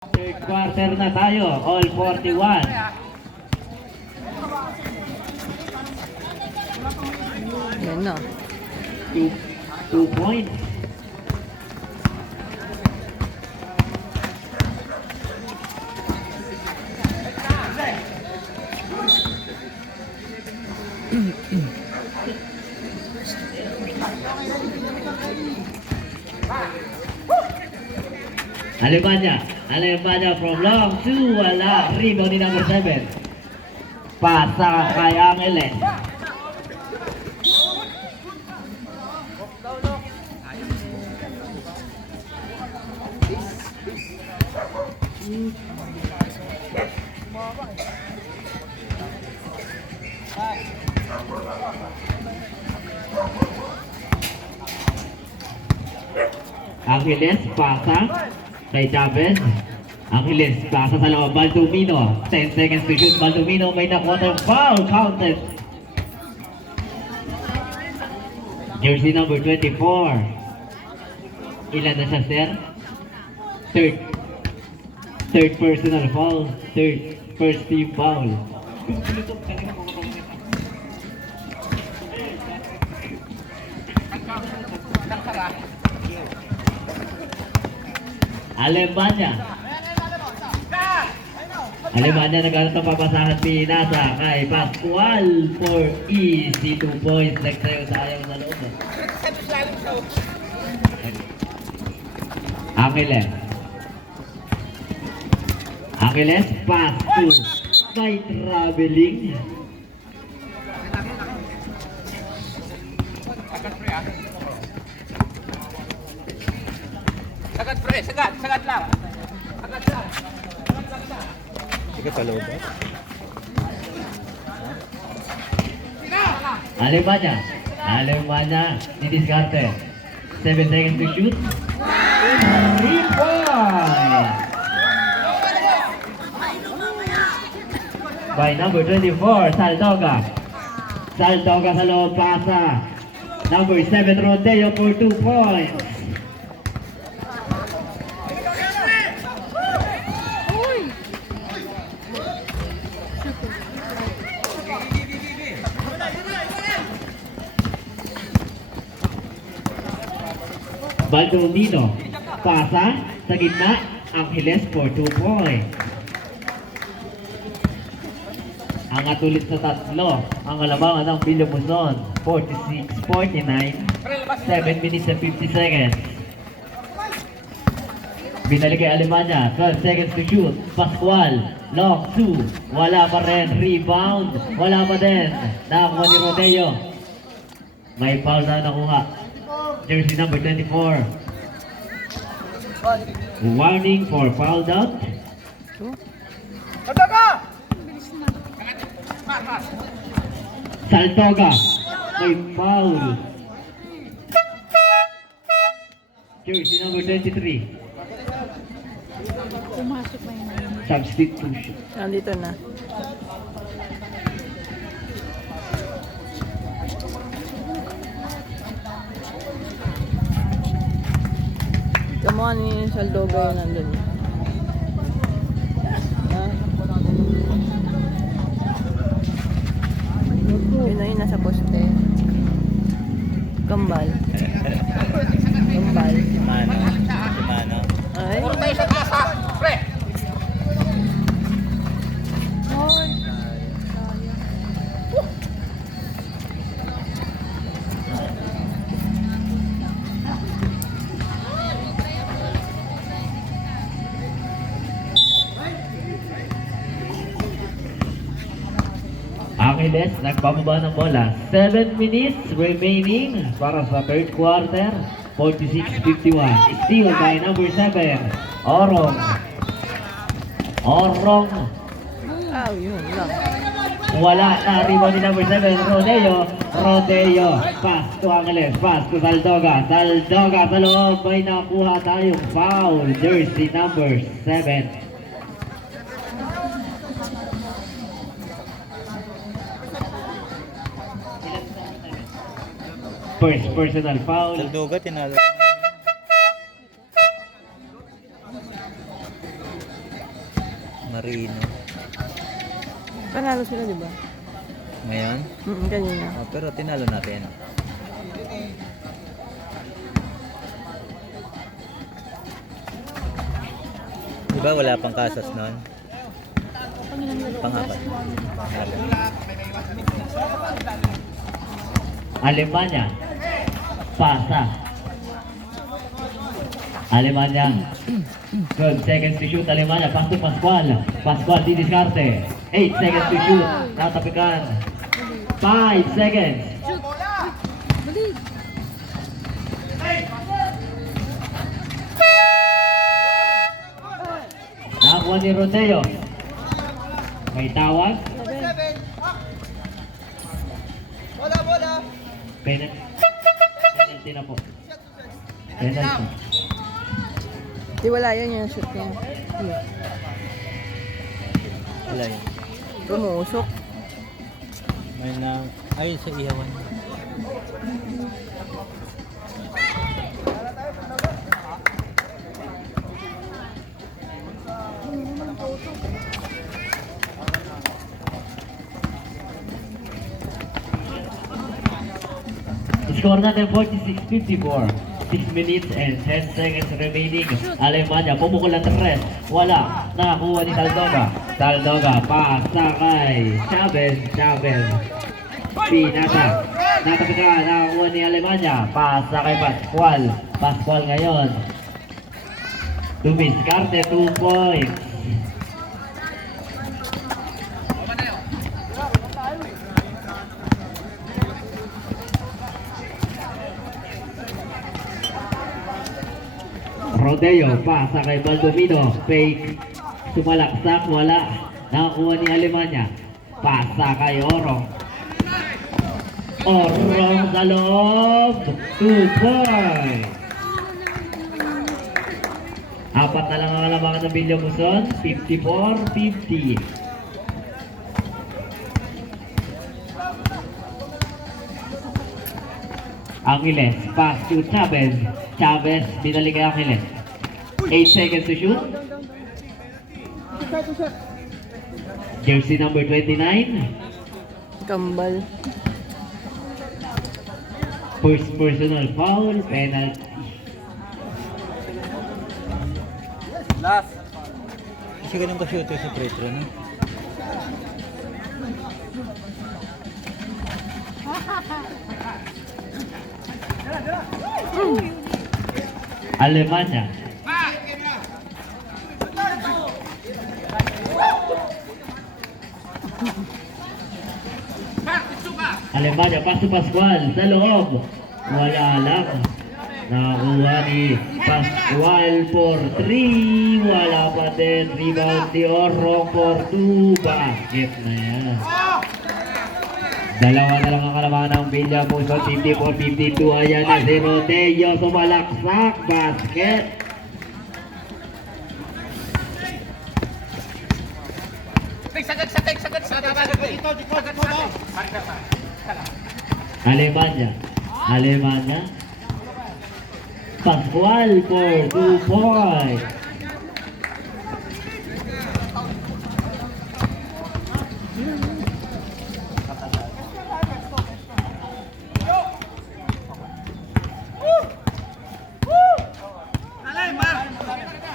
Third quarter na tayo, all 41. Yan na. 2 points. Alemanya from long two, wala. Rebound ni number 7. Pasa kay Angeles. Angeles, pasa kay Chavez. Angeles, pasa sa loob, Baldomino. 10 seconds to shoot, Baldomino may nakuha ng foul, counted. Jersey number 24. Ilan na siya, sir? Third personal foul. First team foul. Alemanya nagkaroon ng papasahan Pinasa kay Pascual for easy 2 points. Next tayo sayang sa loob. Angeles pass to by traveling. Sagat lang. Sige, sa loob. Alemanya didiskarte. 7 seconds to shoot. 3 points by number 24, Saldoga sa loob, pasa. Number 7, Rodeo for 2 points. Baldomino, pasa sa gitna, Angeles for 2 points. Angat ulit sa tatlo, ang alamangan ng Bilubuson, 46-49, 7 minutes and 50 seconds. Binalik kay Alemanya, 12 seconds to shoot, Pascual, long 2, wala pa rin, rebound, wala pa din, nakakuha ni Rodeo. May foul na nakuha. Jersey number 24. Warning for foul out. Saltoga. May foul. Jersey number 23. Pumasok pa yun. Substitution. Nandito na. Kamuha ni Saldoga yun nandun. Yun na yun nasa poste. Kambal. Simano. Ay. Angeles nagbababa ng bola. 7 minutes remaining para sa third quarter. 46-51. Steal by number 7. Orong. Yun lang. Wala na. Rebound ni number 7. Rodeo. Pass to Angeles. Pass to Saldoga. Saldoga sa loob. May nakuha tayong foul. Jersey number 7. First personal foul. Saldoga, tinalo. Marino. Panalo sila, di ba? Ngayon? Kanina. Oh, pero tinalo natin. Diba wala pang kasas nun? Pangapat. Alemanya. Pasa. Alemanya. 12 seconds to shoot. Alemanya. Pass to Pascual. Pascual di diskarte. 8 seconds to shoot. Natapikan. 5 seconds. Nakakuha ni Rodeo. May tawag. Penalty na po. Penalty. Di wala yun yung shoot niya. Wala yun. Tumusok. May na... Ayun sa ihawan. Score natin 46-54. 6 minutes and 10 seconds remaining. Alemanya, pumukol ang 3. Wala. Nakakuha ni Saldoga. Saldoga, pasa kay Chavez. Chavez. Pinata. Natapikan. Nakakuha ni Alemanya. Pasa kay Pascual. Pascual ngayon. Dumiskarte, 2 points. Rodeo, pasa kay Baldomino, fake, sumalaksak, wala, nakakuha ni Alemanya, pasa kay Orong, Orong sa loob, 2 points. Apat na lang ang alamangan ng Villa Luzon, 54-50. Angeles, pass to Chavez. Chavez, binalik kay Angeles. 8 seconds to shoot. Jersey number 29. Kambal. First personal foul, penalty. Last. Kasi ganun ka shooter sa free throw, no? Alemanya. Alemanya, pass to Pascual, sa loob. Wala lang. Nakakuha ni Pascual for 3. Wala pa din. Rebound ni Orong for 2. Basket na yan. Dalawa na lang ang kalamangan ng Villa Luzon, 54-52. Ayan na si Rodeo, sumalaksak, basket. Alemanya. Alemanya. Pascual for 2 points.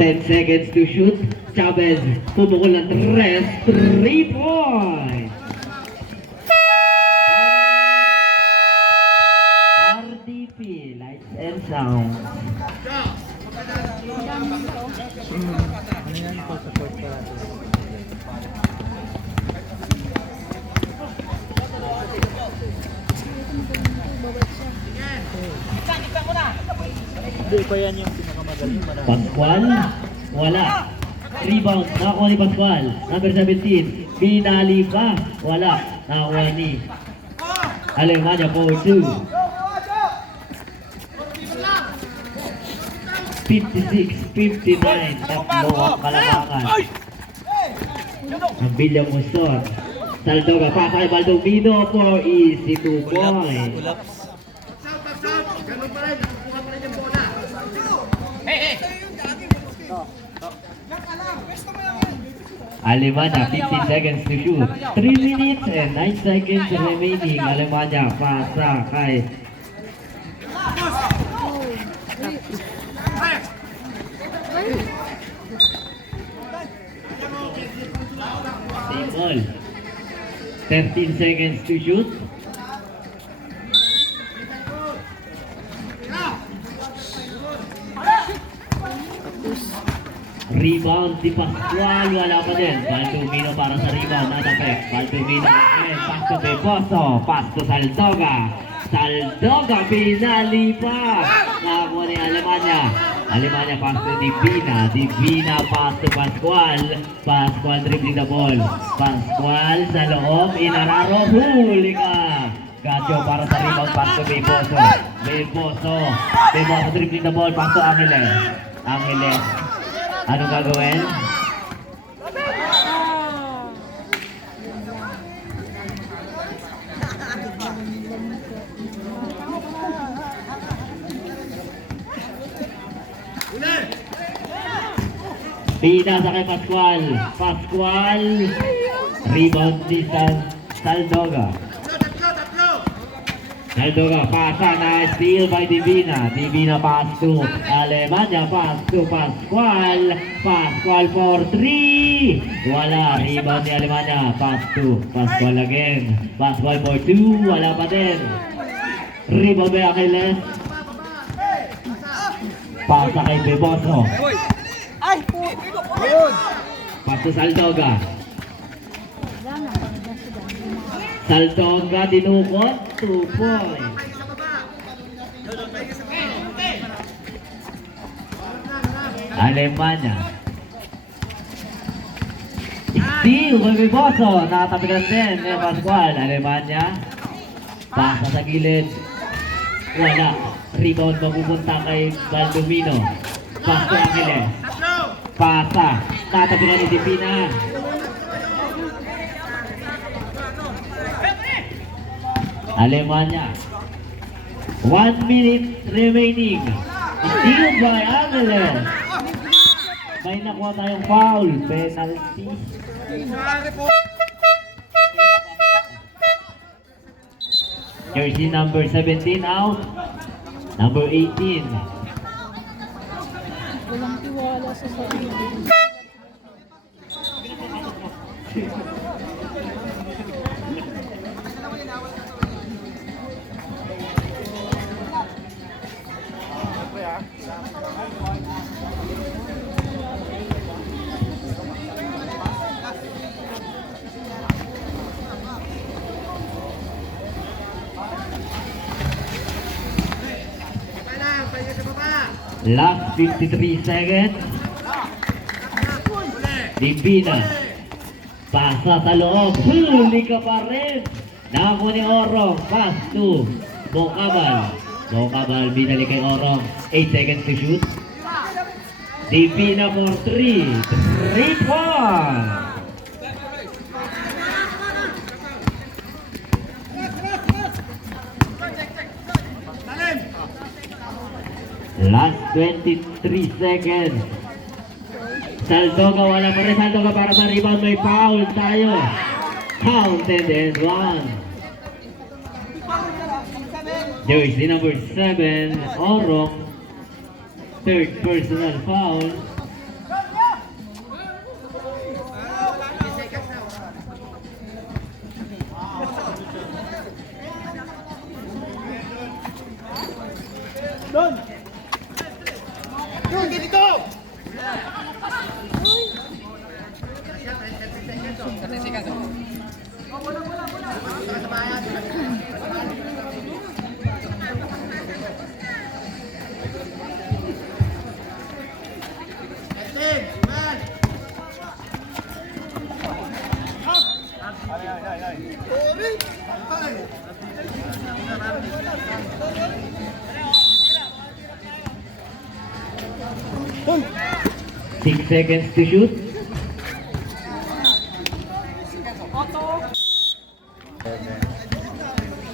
Ten seconds to shoot. Chavez, pumukol ng 3 points. RDP, lights and sound. Ano yan po sa court pa? Hindi pa yan yung pinakamagaling. Pascual, wala. Rebound, nakakuha ni Pascual. Number 17, pinali pa. Wala, nakakuha ni Alemanya for 2. 56-59, tatlo ang kalamangan. Ang Villa Luzon. Saldoga, pasa kay Baldomino for easy 2 points. Ulaps. Hey, hey. Alemania, 15 seconds to shoot. 3 minutes and 9 seconds remaining. Alemania, pasa kay same ball. 13 seconds to shoot. Rebound si Pascual, wala pa din. Baldomino para sa rebound, natapek. Baldomino, pass to Beboso, pass to Saldoga. Saldoga, pinali pa. Nakakuha ni Alemania. Alemania pass to Divina. Divina pass to Pascual. Pascual dribbling the ball. Pascual sa loob, Inararo, huli ka. Gacho para sa rebound, pass to Beboso. Beboso dribbling the ball, pass to Angeles. Angeles. Anong gagawin? Pinasa kay Pascual. Pascual. Rebound si Saldoga. Saldoga, pasa na steal by Divina. Divina pass to Alemania, pass to Pascual. Pascual for 3. Wala, rebound ni Alemania. Pass to Pascual again. Pascual for 2, wala pa din. Rebound by Achilles. Pasa kay Beboso. Pass to Saldoga. Saldoga dinukot, 2 points. Alemania. Steal by Beboso. Nakatapikan din ni Pascual. Alemania. Pasa sa gilid. Wala. Rebound mapupunta kay Baldomino. Pass to Angeles. Pasa. Nakatapikan ni Divina. Alemania. 1 minute remaining. Steal by Angeles. May nakuha tayong foul. Penalty. Jersey number 17 out. Number 18. Walang tiwala sa sarili. Last 53 seconds. Divina. Pasa sa loob. Huli ka pa rin. Nakakuha ni Orong. Pass to Bocabal. Bocabal binali kay Orong. 8 seconds to shoot. Divina for 3. 3 points. Last 23 seconds. Saldoga, wala pa rin. Saldoga para sa rebound. May foul tayo. Counted and one. Jersey number 7, Orong. Third personal foul. Six seconds to shoot.